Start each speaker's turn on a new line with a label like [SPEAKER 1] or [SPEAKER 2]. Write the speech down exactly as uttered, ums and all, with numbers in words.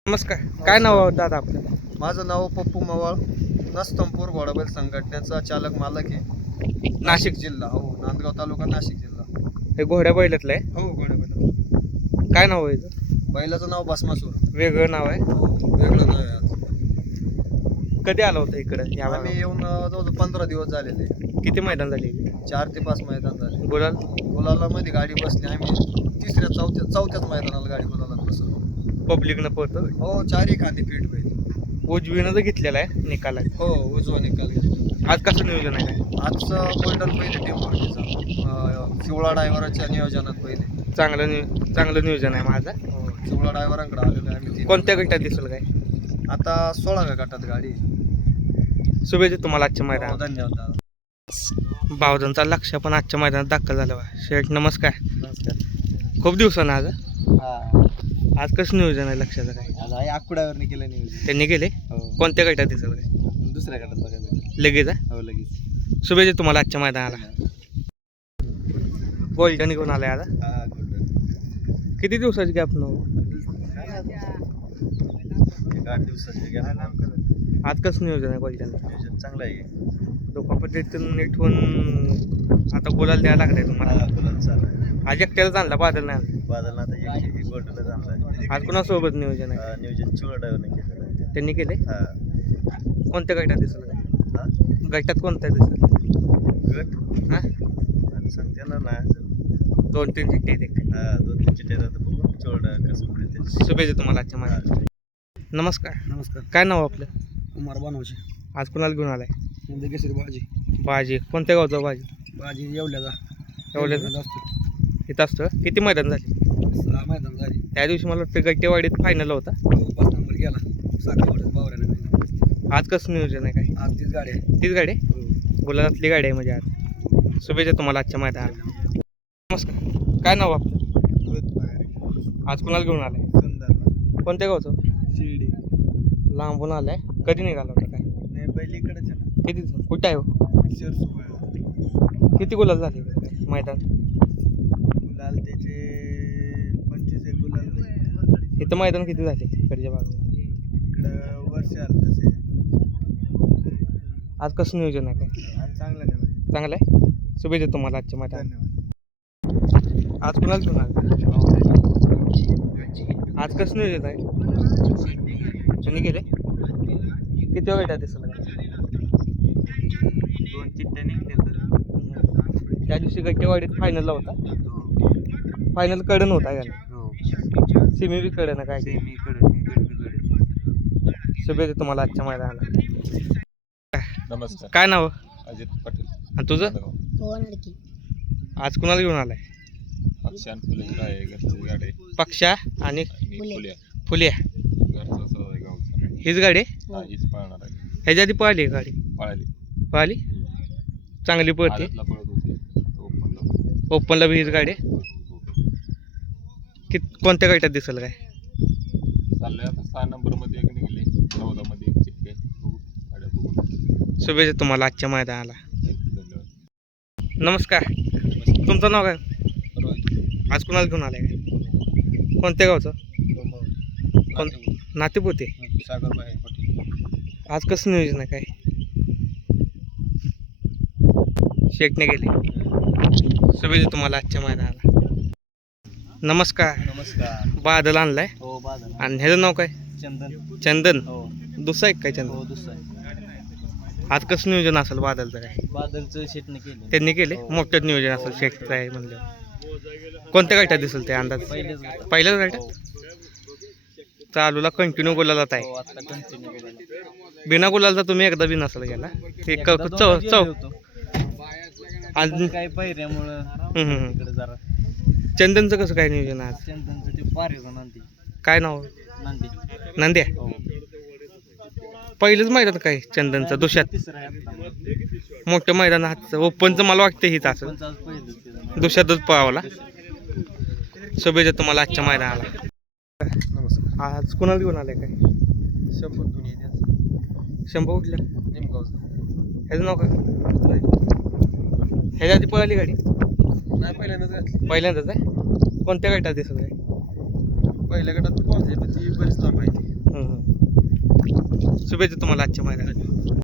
[SPEAKER 1] नमस्कार. काय नाव आहे दादा आपलं?
[SPEAKER 2] माझं नाव पप्पू मवाळ, नस्तंपूर घोडाबैल संघटनेचा चालक मालक आहे.
[SPEAKER 1] नाशिक
[SPEAKER 2] जिल्हा, हो नांदगाव तालुका, नाशिक जिल्हा.
[SPEAKER 1] हे घोड्या बैलातलं आहे.
[SPEAKER 2] हो घोडाबैल.
[SPEAKER 1] काय नाव आहे याचं?
[SPEAKER 2] बैलाचं नाव भस्मासूर.
[SPEAKER 1] वेगळं नाव आहे.
[SPEAKER 2] हो वेगळं नाव आहे आज.
[SPEAKER 1] कधी आलं होतं इकडे या
[SPEAKER 2] आम्ही
[SPEAKER 1] भागात?
[SPEAKER 2] येऊन अं, जवळजवळ पंधरा दिवस झालेले.
[SPEAKER 1] किती मैदान झाली?
[SPEAKER 2] चार ते पाच मैदान झाले.
[SPEAKER 1] गुलाल
[SPEAKER 2] गुलाला मध्ये गाडी बसली. आम्ही तिसऱ्या चौथ्या चौथ्याच मैदानाला गाडी गुलाला बसवली.
[SPEAKER 1] पब्लिकनं पळतो.
[SPEAKER 2] हो चारही खांदी फीट बैल.
[SPEAKER 1] उजवीनं जर घेतलेला आहे निकाल आहे.
[SPEAKER 2] हो उजवा निकाल घेतला.
[SPEAKER 1] आज कसं नियोजन आहे काय?
[SPEAKER 2] आजचं गोल्डन पहिले टेम्पोचा शिवळा ड्रायव्हरच्या नियोजनात पहिले.
[SPEAKER 1] चांगलं नि चांगलं नियोजन आहे माझं.
[SPEAKER 2] हो शिवळा ड्रायव्हरांकडे आलेलो आहे आम्ही.
[SPEAKER 1] कोणत्या गटात दिसेल काय?
[SPEAKER 2] आता सोळाव्या गटात गाडी.
[SPEAKER 1] शुभेच्छा तुम्हाला आजच्या
[SPEAKER 2] हो,
[SPEAKER 1] मैदानात.
[SPEAKER 2] धन्यवाद दादा.
[SPEAKER 1] बावधनचा लक्ष पण आजच्या मैदानात दाखल झाला आहे. शेठ नमस्कार.
[SPEAKER 2] नमस्कार.
[SPEAKER 1] खूप दिवसानं आज
[SPEAKER 2] हा
[SPEAKER 1] आज कसं नियोजन आहे लक्षाचं काय?
[SPEAKER 2] आज आहे आकुड्यावर केलं नियोजन.
[SPEAKER 1] त्यांनी गेले
[SPEAKER 2] हो
[SPEAKER 1] कोणत्या गटात दिसेल काय?
[SPEAKER 2] दुसऱ्या गटात बघायला.
[SPEAKER 1] लगेच आहे.
[SPEAKER 2] हो लगेच.
[SPEAKER 1] शुभेच्छा तुम्हाला आजच्या मैदानाला. गोल्डन घेऊन आलाय आता.
[SPEAKER 2] हा गोल्डन.
[SPEAKER 1] किती दिवसाची गॅप न
[SPEAKER 2] एक आठ दिवसाचे घ्या.
[SPEAKER 1] आज कसं नियोजन आहे गोल्डन?
[SPEAKER 2] नियोजन चांगलं आहे.
[SPEAKER 1] लोका पद्धतीतून नीट होऊन आता बोलायला द्यायला लागलाय तुम्हाला.
[SPEAKER 2] हा गुलाल चालू.
[SPEAKER 1] आज एकट्याला आणला बादल नाही
[SPEAKER 2] बादल आता एक गोल्डनच आणलाय.
[SPEAKER 1] आज कुणासोबत नियोजन आहे?
[SPEAKER 2] हा, नियोजन चिवळा ड्रायव्हरने केलेलं आहे.
[SPEAKER 1] त्यांनी केले.
[SPEAKER 2] हा
[SPEAKER 1] कोणत्या गटात दिसेल काय?
[SPEAKER 2] हा
[SPEAKER 1] गटात कोणत्या दिसेल?
[SPEAKER 2] गट
[SPEAKER 1] हा
[SPEAKER 2] आता सांगते ना नाही.
[SPEAKER 1] दोन तीन चिठ्ठी आहेत एक.
[SPEAKER 2] हा दोन तीन चिठ्ठ्या आता बघू चिवळा कसं पुढे ते.
[SPEAKER 1] शुभेच्छा तुम्हाला आजच्या मैदानाला. नमस्कार.
[SPEAKER 2] नमस्कार.
[SPEAKER 1] काय नाव आपलं?
[SPEAKER 2] कुमार बनवशे.
[SPEAKER 1] आज कुणाला घेऊन आलाय?
[SPEAKER 2] केसरी भाजी.
[SPEAKER 1] भाजी कोणत्या गावचं भाजी?
[SPEAKER 2] भाजी येवल्याचा.
[SPEAKER 1] एवढ्या
[SPEAKER 2] असतो.
[SPEAKER 1] इथं असतं. किती मैदान झाली?
[SPEAKER 2] सहा मैदान झाली.
[SPEAKER 1] त्या दिवशी मला वाटतं गट्टेवाडीत फायनल होता.
[SPEAKER 2] पाच नंबर गेला साखरवाड्यात बावऱ्याने.
[SPEAKER 1] आज कसं नियोजन आहे काय?
[SPEAKER 2] आज तीच गाडी आहे.
[SPEAKER 1] तीच गाडी आहे? गुलाबातली गाडी आहे म्हणजे आज. शुभेच्छा तुम्हाला आजच्या मैदानाला. नमस्कार. काय नाव आपलं? आज कुणाला घेऊन आलाय?
[SPEAKER 2] सुंदर.
[SPEAKER 1] कोणत्या गावचं?
[SPEAKER 2] शिर्डी.
[SPEAKER 1] लांबून आलाय. कधी निघाला होता काय?
[SPEAKER 2] नाही पहिलीकडेच आहे.
[SPEAKER 1] किती कुठं आहे हो?
[SPEAKER 2] शिरसुबा.
[SPEAKER 1] किती गुलाल झाले मैदान?
[SPEAKER 2] गुलाल त्याचे पंचवीस एक गुलाल.
[SPEAKER 1] इथं मैदान किती झाले इकडच्या भागामध्ये?
[SPEAKER 2] इकडं वर्ष आलं तसे.
[SPEAKER 1] आज कसं नियोजन आहे काय?
[SPEAKER 2] आज चांगलं नाही.
[SPEAKER 1] चांगलं आहे. शुभेच्छा तुम्हाला आजच्या मैदान.
[SPEAKER 2] धन्यवाद.
[SPEAKER 1] आज कुणाला घेऊन आलं? आज कसं नियोजन आहे? त्यांनी गेले. किती वेळ येतात दिसलं?
[SPEAKER 2] दोन चिठ्ठ्या निघतील.
[SPEAKER 1] त्या दिवशी गट्टेवाडीत फायनलला होता. फायनल कडन होता का?
[SPEAKER 2] हो
[SPEAKER 1] सेमी बी कडन काय?
[SPEAKER 2] सेमी कडे.
[SPEAKER 1] शुभेच्छा तुम्हाला आजच्या मैदानाला.
[SPEAKER 3] नमस्कार.
[SPEAKER 1] काय नाव?
[SPEAKER 3] अजित पाटील.
[SPEAKER 1] आणि तुझं? आज कुणाला घेऊन आलाय?
[SPEAKER 3] पक्षान फुले आहे घरची गाडी.
[SPEAKER 1] पक्षा आणि
[SPEAKER 3] मी फुल्या
[SPEAKER 1] फुल्या
[SPEAKER 3] घरचा सवय गावचा.
[SPEAKER 1] हीच गाडी आहे?
[SPEAKER 3] हा हीच पाळणार आहे.
[SPEAKER 1] ह्याच्या आधी पळाली आहे गाडी?
[SPEAKER 3] पळाली.
[SPEAKER 1] पळाली चांगली पळते.
[SPEAKER 3] आदतला पळत होती. ओपनला.
[SPEAKER 1] ओपनला बी हीच गाडी आहे? कि कोणत्या गटात दिसेल काय?
[SPEAKER 3] चाललंय आता सहा नंबर मध्ये एक निघले. चौदा मध्ये एक चिठ्ठी आहे. बघू गाड्या बघू.
[SPEAKER 1] शुभेच्छा तुम्हाला आजच्या मैदानाला.
[SPEAKER 3] धन्यवाद.
[SPEAKER 1] नमस्कार. तुमचं नाव काय? आज कुणाला घेऊन आलाय काय? कोणत्या गावचं? कोण? नातेपुते.
[SPEAKER 2] सागरबाई हॉटेल.
[SPEAKER 1] आज कसं नियोजन आहे काय? शेटने गेले. शुभेच्छा तुम्हाला आजच्या मैदानाला. नमस्कार.
[SPEAKER 2] नमस्कार.
[SPEAKER 1] बादल आणलाय.
[SPEAKER 2] हो बादल.
[SPEAKER 1] आणि ह्याचं नाव काय?
[SPEAKER 2] चंदन.
[SPEAKER 1] चंदन.
[SPEAKER 2] हो
[SPEAKER 1] दुसरा एक काय चंदन?
[SPEAKER 2] हो दुसरा आहे.
[SPEAKER 1] आज कसं नियोजन असेल बादलचं काय?
[SPEAKER 2] बादलचं शेटने केलं.
[SPEAKER 1] त्यांनी केले. मोठं नियोजन असेल शेटचं आहे म्हणलं. कोणत्या गटात दिसेल ते अंदाज?
[SPEAKER 2] पहिलेच गट.
[SPEAKER 1] पहिल्याच गटात? चालूला कंटिन्यू गुलालात आहे.
[SPEAKER 2] हो आता कंटिन्यू केलं.
[SPEAKER 1] बिना गुलालचा तुम्ही एकदा बी नसेल गेला. एक चौ चौ
[SPEAKER 2] आणि काही पहिऱ्यामुळं
[SPEAKER 1] हम्म, हम्म.
[SPEAKER 2] इकडे जरा
[SPEAKER 1] चंदनचं कसं काय नियोजन आज?
[SPEAKER 2] चंदनचं ते पारेचं नांदी.
[SPEAKER 1] काय नाव?
[SPEAKER 2] नांदी.
[SPEAKER 1] नंद्या.
[SPEAKER 2] हो
[SPEAKER 1] पहिलंच मैदान काय चंदनचं? दुसऱ्यात
[SPEAKER 2] तिसरं आहे आता.
[SPEAKER 1] मोठं मैदान हातचं ओपनचं मला वाटतं हीच असं.
[SPEAKER 2] पंच आज पहिलंच केलं.
[SPEAKER 1] दुसऱ्यातच पळावला. शुभेच्छा तुम्हाला आजच्या मैदानाला.
[SPEAKER 2] नमस्कार.
[SPEAKER 1] आज कुणाला घेऊन आलाय काय?
[SPEAKER 2] शंभर दोन्ही येतात.
[SPEAKER 1] शंभर उठल्या.
[SPEAKER 2] निमगावचं.
[SPEAKER 1] ह्याचं नाव काय? ह्याच्या आधी पळाली गाडी?
[SPEAKER 2] नाही पहिल्यांदाच घातली.
[SPEAKER 1] पहिल्यांदाच आहे. कोणत्या गटात दिसत आहे?
[SPEAKER 2] पहिल्या गटात पोहोचली पण ती बरीच लांब आहे.
[SPEAKER 1] शुभेच्छा तुम्हाला आजच्या मैदानात.